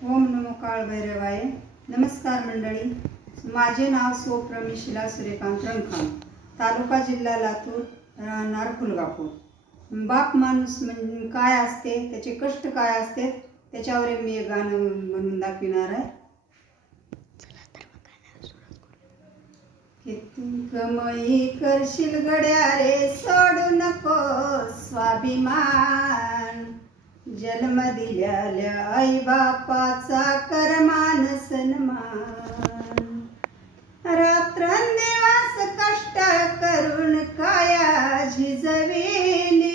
ओम नमो काळ भैरवाय. नमस्कार मंडळी. माझे नाव सौ प्रमिशिला सूर्यकांत रंगखाम, तालुका जिल्हा लातूर, राहणार फुलगापूर. बाप माणूस म्हणजे काय असते, त्याचे कष्ट काय असते त्याच्यावर मी एक गाणं म्हणून दाखविणार आहे. किती कमाई करशील गड्या रे, सोडू नको स्वाभिमान. जन्म दिलेल्या आई बापाचा कर मान सन्मान. रात्रंदिवस कष्ट करून काया झिजविली,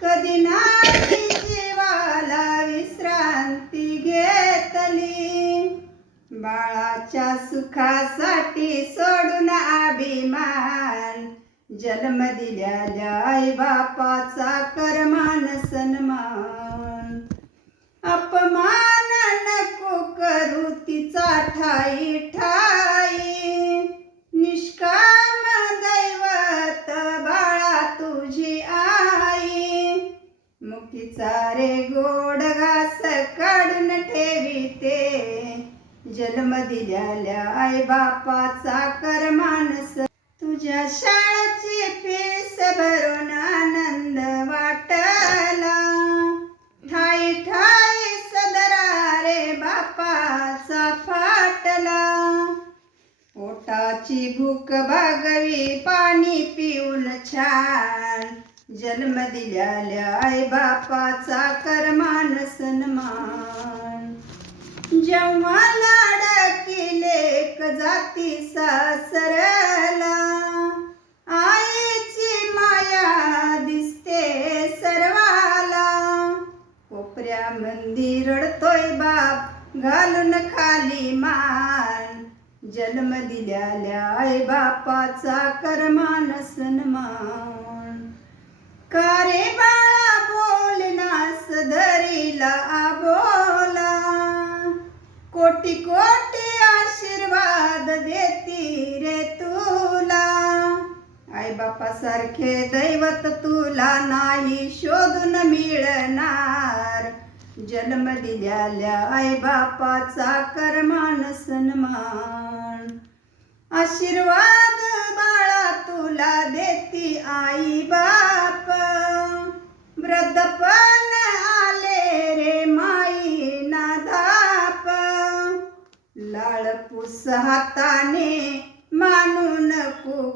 कधी नाही जीवाला विश्रांती घेतली. बाळाच्या सुखासाठी सोडून अभिमान, जन्म दिलेल्या आई बापाचा कर मान सन्मान. अपमान नको करू तिचा ठाई ठाई, निष्काम दैवत बाळा तुझी आई. मुखीचा रे गोड घास काढून ठेविते, जन्म दिलेल्या आई बापाचा कर मान. तुझ्या शाळेची फीस भरून आनंद वाटला, ठाई ठाई सदरा रे बापाचा फाटला. पोटाची भूक भागवी पाणी पिऊन छान, जन्म दिलेल्या आई बापाचा कर मान सन्मान. जेव्हा लाडकी लेक जाती सासरला, आईची माया दिसते सर्वाला. कोपऱ्या मंदी रडतोय बाप घालून खाली मान, जन्म दिलेल्या आई बापाचा कर मान सन्मान. का रे बाळा बोलनास धरीला आबोला, कोटी कोटी आशीर्वाद देती रे तुला. आई बापासारखे दैवत तुला नाही शोधून मिळणार, जन्म दिलेल्या आई बापाचा कर मान सन्मान. आशीर्वाद बाळा तुला देती आई बाप, वृद्धपण आले रे माई ना धाप. लाळपूस हाताने मानून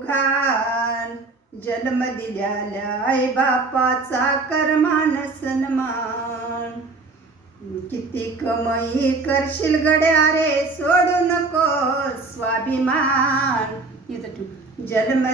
घाण, जन्म दिलेल्या आई बापाचा कर मान सन्मान. किती कमाई करशील गड्या रे, सोडू नको स्वाभिमान. जन्म